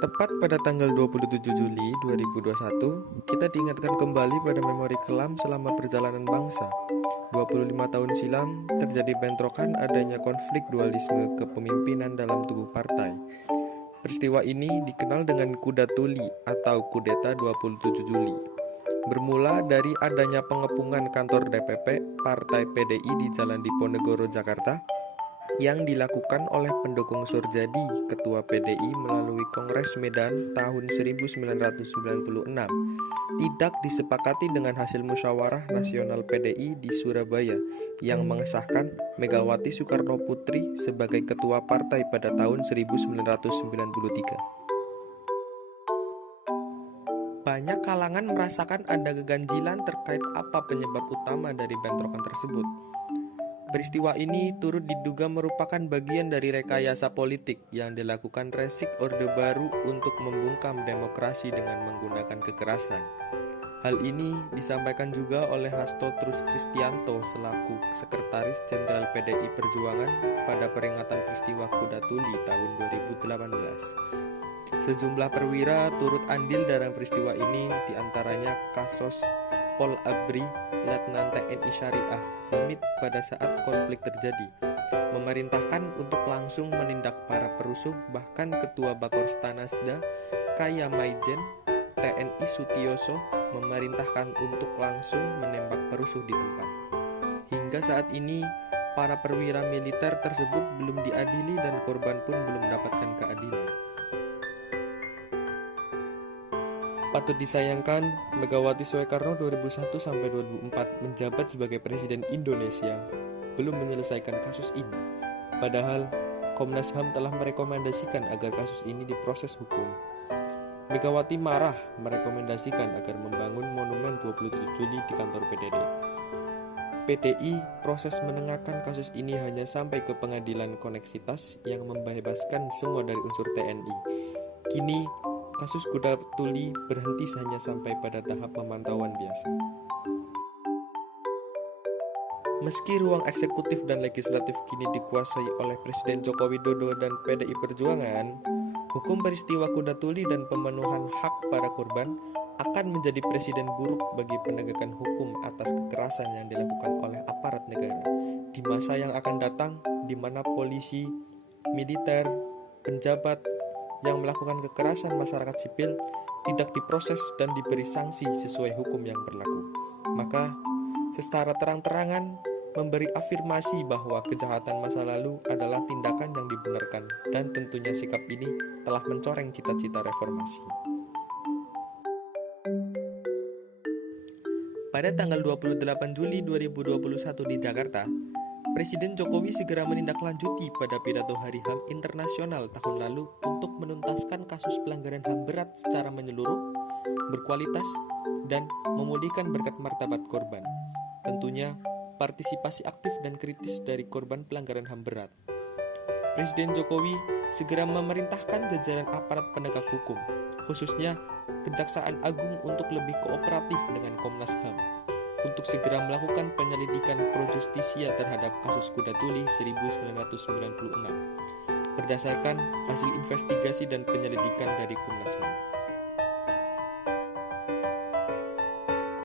Tepat pada tanggal 27 Juli 2021, kita diingatkan kembali pada memori kelam selama perjalanan bangsa. 25 tahun silam, terjadi bentrokan adanya konflik dualisme kepemimpinan dalam tubuh partai. Peristiwa ini dikenal dengan Kuda Tuli atau Kudeta 27 Juli. Bermula dari adanya pengepungan kantor DPP Partai PDI di Jalan Diponegoro, Jakarta, yang dilakukan oleh pendukung Surjadi, ketua PDI melalui Kongres Medan tahun 1996, tidak disepakati dengan hasil musyawarah nasional PDI di Surabaya yang mengesahkan Megawati Soekarno Putri sebagai ketua partai pada tahun 1993. Banyak kalangan merasakan ada keganjilan terkait apa penyebab utama dari bentrokan tersebut. Peristiwa ini turut diduga merupakan bagian dari rekayasa politik yang dilakukan Resik Orde Baru untuk membungkam demokrasi dengan menggunakan kekerasan. Hal ini disampaikan juga oleh Hasto Trus Kristianto selaku Sekretaris Jenderal PDI Perjuangan pada peringatan peristiwa Kuda Tuli tahun 2018. Sejumlah perwira turut andil dalam peristiwa ini, diantaranya Kasos Pol Abri Letnan TNI Syariah Hamid pada saat konflik terjadi, memerintahkan untuk langsung menindak para perusuh. Bahkan Ketua Bakorsta Nasda Kaya Maijen TNI Sutioso memerintahkan untuk langsung menembak perusuh di tempat. Hingga saat ini, para perwira militer tersebut belum diadili dan korban pun belum mendapatkan keadilan. Patut disayangkan, Megawati Soekarno 2001-2004 menjabat sebagai Presiden Indonesia belum menyelesaikan kasus ini. Padahal, Komnas HAM telah merekomendasikan agar kasus ini diproses hukum. Megawati marah merekomendasikan agar membangun monumen 27 Juli di kantor PDI. Proses menengahkan kasus ini hanya sampai ke pengadilan koneksitas yang membebaskan semua dari unsur TNI. Kini, kasus Kuda Tuli berhenti hanya sampai pada tahap pemantauan biasa. Meski ruang eksekutif dan legislatif kini dikuasai oleh Presiden Joko Widodo dan PDI Perjuangan, hukum peristiwa Kuda Tuli dan pemenuhan hak para korban akan menjadi presiden buruk bagi penegakan hukum atas kekerasan yang dilakukan oleh aparat negara di masa yang akan datang, di mana polisi, militer, penjabat yang melakukan kekerasan masyarakat sipil tidak diproses dan diberi sanksi sesuai hukum yang berlaku. Maka, secara terang-terangan memberi afirmasi bahwa kejahatan masa lalu adalah tindakan yang dibenarkan, dan tentunya sikap ini telah mencoreng cita-cita reformasi. Pada tanggal 28 Juli 2021 di Jakarta, Presiden Jokowi segera menindaklanjuti pada pidato Hari HAM Internasional tahun lalu untuk menuntaskan kasus pelanggaran HAM berat secara menyeluruh, berkualitas, dan memulihkan berkat martabat korban. Tentunya, partisipasi aktif dan kritis dari korban pelanggaran HAM berat. Presiden Jokowi segera memerintahkan jajaran aparat penegak hukum, khususnya Kejaksaan Agung untuk lebih kooperatif dengan Komnas HAM, untuk segera melakukan penyelidikan pro justisia terhadap kasus Kuda Tuli 1996 berdasarkan hasil investigasi dan penyelidikan dari Komnas HAM.